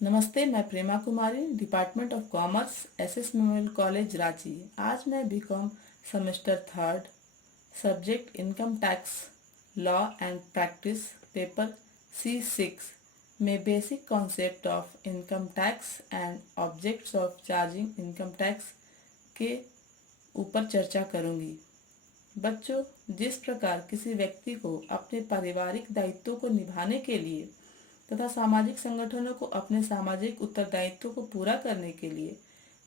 नमस्ते, मैं Prema Kumari, department of commerce, SS memorial college Ranchi. आज मैं BCom semester third, subject income tax law and practice, paper C6 में basic concept of income tax and objects of charging income tax के ऊपर चर्चा करूंगी। बच्चों, जिस प्रकार किसी व्यक्ति को अपने पारिवारिक दायित्वों को निभाने के लिए तथा सामाजिक संगठनों को अपने सामाजिक उत्तरदायित्वों को पूरा करने के लिए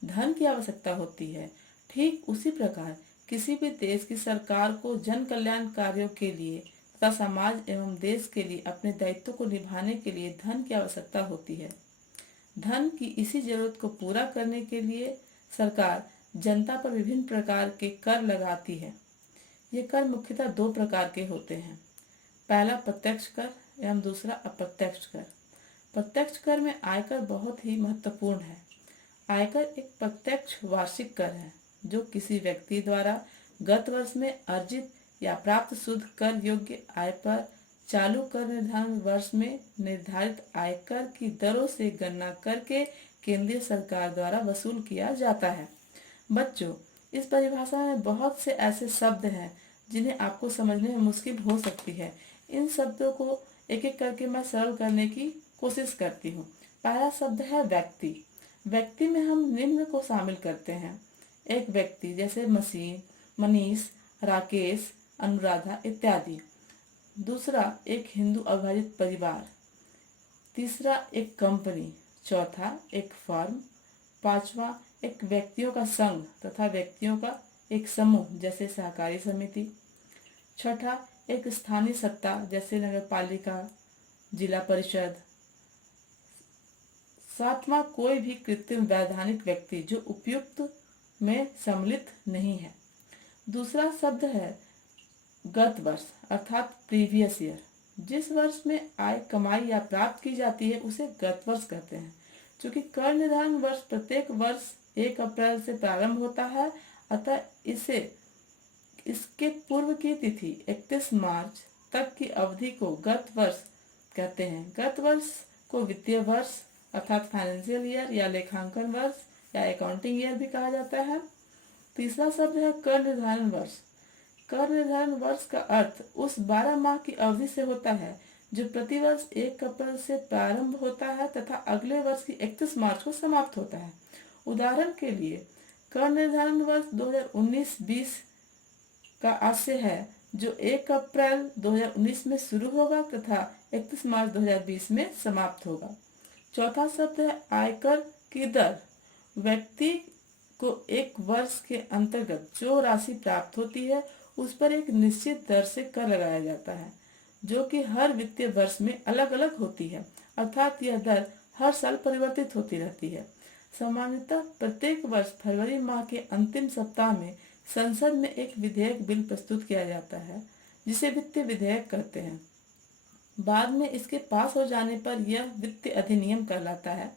धन की आवश्यकता होती है, ठीक उसी प्रकार किसी भी देश की सरकार को जन कल्याण कार्यों के लिए तथा समाज एवं देश के लिए अपने दायित्वों को निभाने के लिए धन की आवश्यकता होती है। धन की इसी जरूरत को पूरा करने के लिए सरकार जनता पर विभिन्न प्रकार के कर लगाती है। ये कर मुख्यतः दो प्रकार के होते हैं। पहला प्रत्यक्ष कर एवं दूसरा अप्रत्यक्ष कर। प्रत्यक्ष कर में आयकर बहुत ही महत्वपूर्ण है। आयकर एक प्रत्यक्ष वार्षिक कर है जो किसी व्यक्ति द्वारा गत वर्ष में अर्जित या प्राप्त शुद्ध कर योग्य आय पर चालू कर निर्धारण वर्ष में निर्धारित आयकर की दरों से गणना करके केंद्रीय सरकार द्वारा वसूल किया जाता है। बच्चों, इस परिभाषा में बहुत से ऐसे शब्द हैं जिन्हें आपको समझने में मुश्किल हो सकती है। इन शब्दों को एक एक करके मैं सरल करने की कोशिश करती हूँ। पहला शब्द है व्यक्ति। व्यक्ति में हम निम्न को शामिल करते हैं। एक व्यक्ति जैसे मसीन, मनीष, राकेश, अनुराधा इत्यादि। दूसरा, एक हिंदू अविभाजित परिवार। तीसरा, एक कंपनी। चौथा, एक फर्म। पांचवा, एक व्यक्तियों का संघ तथा व्यक्तियों का एक समूह जैसे सहकारी समिति। छठा, एक स्थानीय सत्ता जैसे नगरपालिका, जिला परिषद। सातवां, कोई भी कृत्रिम वैधानिक व्यक्ति जो उपयुक्त में सम्मिलित नहीं है। दूसरा शब्द है गत वर्ष अर्थात प्रीवियस ईयर। जिस वर्ष में आय कमाई या प्राप्त की जाती है उसे गत वर्ष कहते हैं। चूंकि कर निर्धारण वर्ष प्रत्येक वर्ष 1 अप्रैल से प्रारंभ होता है, अतः इसके पूर्व की तिथि 31 मार्च तक की अवधि को गत वर्ष कहते हैं। गत वर्ष को वित्तीय वर्ष अर्थात फाइनेंशियल ईयर या लेखांकन वर्ष या अकाउंटिंग ईयर भी कहा जाता है। तीसरा शब्द है कर निर्धारण वर्ष। कर निर्धारण वर्ष का अर्थ उस 12 माह की अवधि से होता है जो प्रतिवर्ष 1 अप्रैल से प्रारंभ होता है तथा अगले वर्ष की 31 मार्च को समाप्त होता है। उदाहरण के लिए, कर निर्धारण वर्ष 2019-20 का आशय है जो 1 अप्रैल 2019 में शुरू होगा तथा 31 मार्च 2020 में समाप्त होगा। चौथा शब्द है आयकर की दर। व्यक्ति को एक वर्ष के अंतर्गत जो राशि प्राप्त होती है उस पर एक निश्चित दर से कर लगाया जाता है जो कि हर वित्तीय वर्ष में अलग अलग होती है, अर्थात यह दर हर साल परिवर्तित होती रहती है। सामान्यतः प्रत्येक वर्ष फरवरी माह के अंतिम सप्ताह में संसद में एक विधेयक बिल प्रस्तुत किया जाता है जिसे वित्तीय विधेयक कहते हैं। बाद में इसके पास हो जाने पर यह वित्तीय अधिनियम कहलाता है।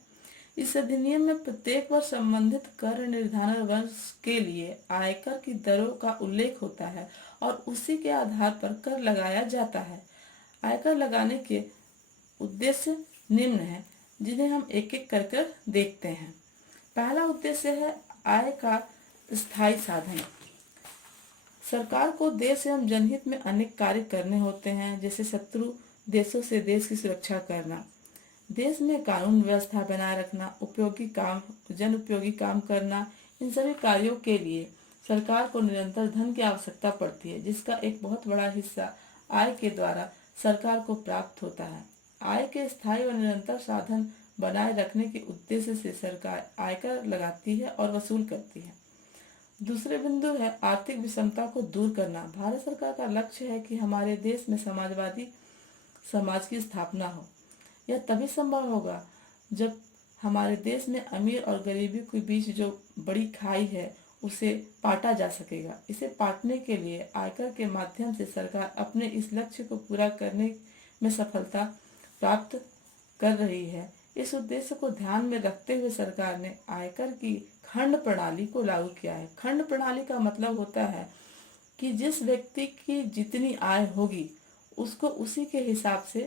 इस अधिनियम में प्रत्येक वर्ष संबंधित कर निर्धारण वर्ष के लिए आयकर की दरों का उल्लेख होता है और उसी के आधार पर कर लगाया जाता है। आयकर लगाने के उद्देश्य निम्न हैं जिन्हें हम एक एक कर देखते हैं। पहला उद्देश्य है आय का स्थायी साधन। सरकार को देश एवं जनहित में अनेक कार्य करने होते हैं, जैसे शत्रु देशों से देश की सुरक्षा करना, देश में कानून व्यवस्था बनाए रखना, उपयोगी काम, जन उपयोगी काम करना। इन सभी कार्यों के लिए सरकार को निरंतर धन की आवश्यकता पड़ती है जिसका एक बहुत बड़ा हिस्सा आय के द्वारा सरकार को प्राप्त होता है। आय के स्थायी व निरंतर साधन बनाए रखने के उद्देश्य से सरकार आयकर लगाती है और वसूल करती है। दूसरे बिंदु है आर्थिक विषमता को दूर करना। भारत सरकार का लक्ष्य है कि हमारे देश में समाजवादी समाज की स्थापना हो। यह तभी संभव होगा जब हमारे देश में अमीर और गरीबी के बीच जो बड़ी खाई है उसे पाटा जा सकेगा। इसे पाटने के लिए आयकर के माध्यम से सरकार अपने इस लक्ष्य को पूरा करने में सफलता प्राप्त कर रही है। इस उद्देश्य को ध्यान में रखते हुए सरकार ने आयकर की खंड प्रणाली को लागू किया है। खंड प्रणाली का मतलब होता है कि जिस व्यक्ति की जितनी आय होगी उसको उसी के हिसाब से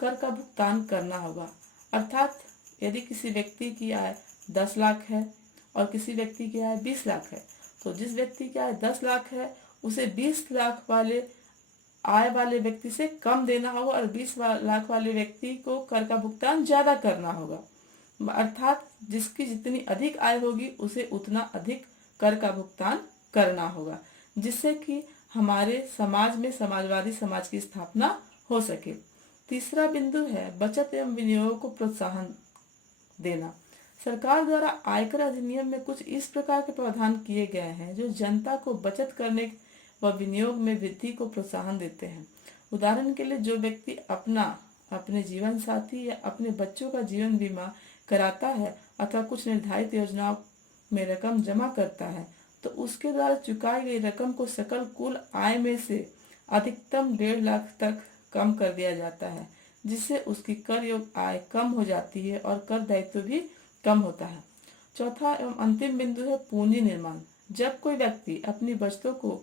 कर का भुगतान करना होगा, अर्थात यदि किसी व्यक्ति की आय 10 लाख है और किसी व्यक्ति की आय 20 लाख है, तो जिस व्यक्ति की आय 10 लाख है उसे 20 लाख वाले आय वाले व्यक्ति से कम देना होगा और 20 लाख वाले व्यक्ति को कर का भुगतान ज्यादा करना होगा। अर्थात जिसकी जितनी अधिक आय होगी उसे उतना अधिक कर का भुगतान करना होगा, जिससे कि हमारे समाज में समाजवादी समाज की स्थापना हो सके। तीसरा बिंदु है बचत एवं विनियोग को प्रोत्साहन देना। सरकार द्वारा आयकर अधिनियम में कुछ इस प्रकार के प्रावधान किए गए हैं जो जनता को बचत करने व विनियोग में वृद्धि को प्रोत्साहन देते हैं। उदाहरण के लिए, जो व्यक्ति अपने जीवन साथी या अपने बच्चों का जीवन बीमा कराता है अथवा कुछ निर्धारित योजनाओं में रकम जमा करता है, तो उसके द्वारा चुकाई गई रकम को सकल कुल आय में से अधिकतम 1.5 लाख तक कम कर दिया जाता है, जिससे उसकी कर योग्य आय कम हो जाती है और कर दायित्व भी कम होता है। चौथा एवं अंतिम बिंदु है पूंजी निर्माण। जब कोई व्यक्ति अपनी बचतों को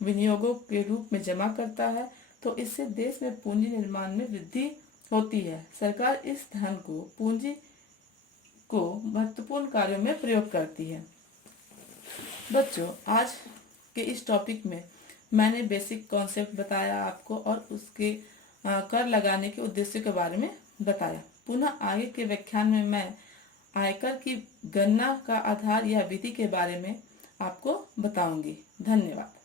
विनियोगों के रूप में जमा करता है तो इससे देश में पूंजी निर्माण में वृद्धि होती है। सरकार इस धन को पूंजी को महत्वपूर्ण कार्यों में प्रयोग करती है। बच्चों, आज के इस टॉपिक में मैंने बेसिक कॉन्सेप्ट बताया आपको और उसके कर लगाने के उद्देश्य के बारे में बताया। पुनः आगे के व्याख्यान में मैं आयकर की गणना का आधार या विधि के बारे में आपको बताऊंगी। धन्यवाद।